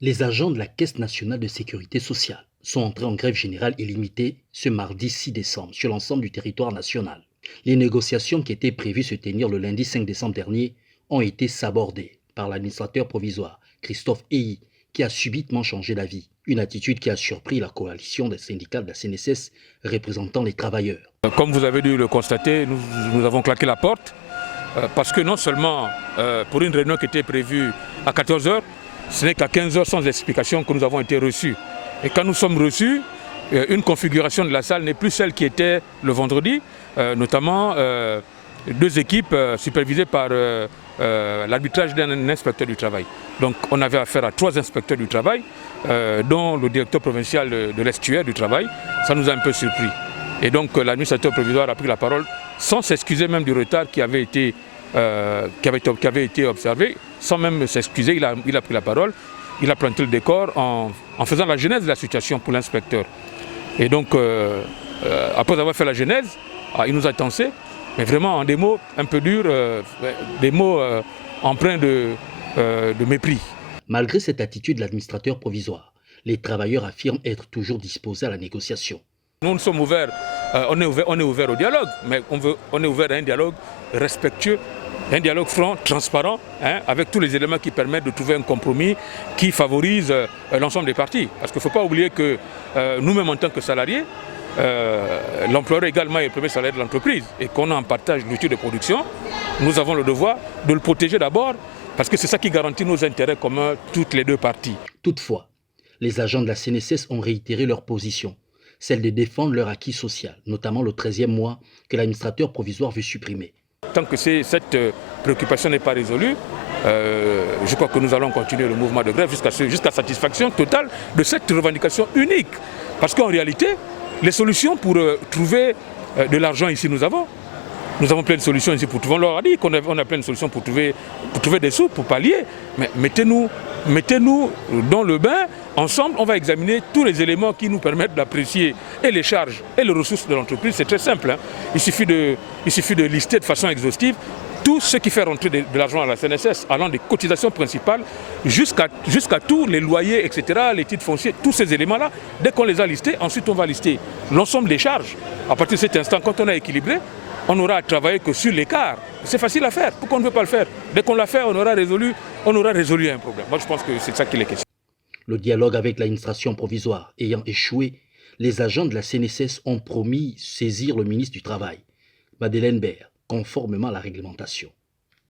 Les agents de la Caisse nationale de sécurité sociale sont entrés en grève générale illimitée ce mardi 6 décembre sur l'ensemble du territoire national. Les négociations qui étaient prévues se tenir le lundi 5 décembre dernier ont été sabordées par l'administrateur provisoire Christophe Eyi, qui a subitement changé d'avis. Une attitude qui a surpris la coalition des syndicats de la CNSS représentant les travailleurs. Comme vous avez dû le constater, nous avons claqué la porte parce que non seulement pour une réunion qui était prévue à 14 heures, ce n'est qu'à 15 heures sans explication que nous avons été reçus. Et quand nous sommes reçus, une configuration de la salle n'est plus celle qui était le vendredi, notamment deux équipes supervisées par l'arbitrage d'un inspecteur du travail. Donc on avait affaire à 3 inspecteurs du travail, dont le directeur provincial de l'estuaire du travail. Ça nous a un peu surpris. Et donc l'administrateur provisoire a pris la parole sans s'excuser même du retard qui avait été observé, sans même s'excuser, il a pris la parole, il a planté le décor en faisant la genèse de la situation pour l'inspecteur. Et donc, après avoir fait la genèse, il nous a tensé, mais vraiment en des mots un peu durs, des mots empreints de mépris. Malgré cette attitude de l'administrateur provisoire, les travailleurs affirment être toujours disposés à la négociation. Nous sommes ouverts, on est ouvert au dialogue, mais on est ouvert à un dialogue respectueux, un dialogue franc, transparent, avec tous les éléments qui permettent de trouver un compromis qui favorise l'ensemble des parties. Parce qu'il ne faut pas oublier que nous-mêmes en tant que salariés, l'employeur également est le premier salarié de l'entreprise et qu'on a en partage l'outil de production, nous avons le devoir de le protéger d'abord parce que c'est ça qui garantit nos intérêts communs, toutes les deux parties. Toutefois, les agents de la CNSS ont réitéré leur position, celle de défendre leur acquis social, notamment le 13e mois que l'administrateur provisoire veut supprimer. Tant que cette préoccupation n'est pas résolue, je crois que nous allons continuer le mouvement de grève jusqu'à satisfaction totale de cette revendication unique. Parce qu'en réalité, les solutions pour trouver de l'argent ici, nous avons plein de solutions ici pour trouver. On leur a dit qu'on a plein de solutions pour trouver des sous, pour pallier. Mais mettez-nous dans le bain. Ensemble, on va examiner tous les éléments qui nous permettent d'apprécier et les charges et les ressources de l'entreprise. C'est très simple. Il suffit de lister de façon exhaustive tout ce qui fait rentrer de l'argent à la CNSS, allant des cotisations principales jusqu'à tous les loyers, etc., les titres fonciers, tous ces éléments-là. Dès qu'on les a listés, ensuite on va lister l'ensemble des charges. À partir de cet instant, quand on a équilibré, on n'aura à travailler que sur l'écart. C'est facile à faire. Pourquoi on ne veut pas le faire? Dès qu'on l'a fait, on aura résolu un problème. Moi, je pense que c'est ça qu'il est question. Le dialogue avec l'administration provisoire ayant échoué, les agents de la CNSS ont promis saisir le ministre du Travail, Madeleine Baird, conformément à la réglementation.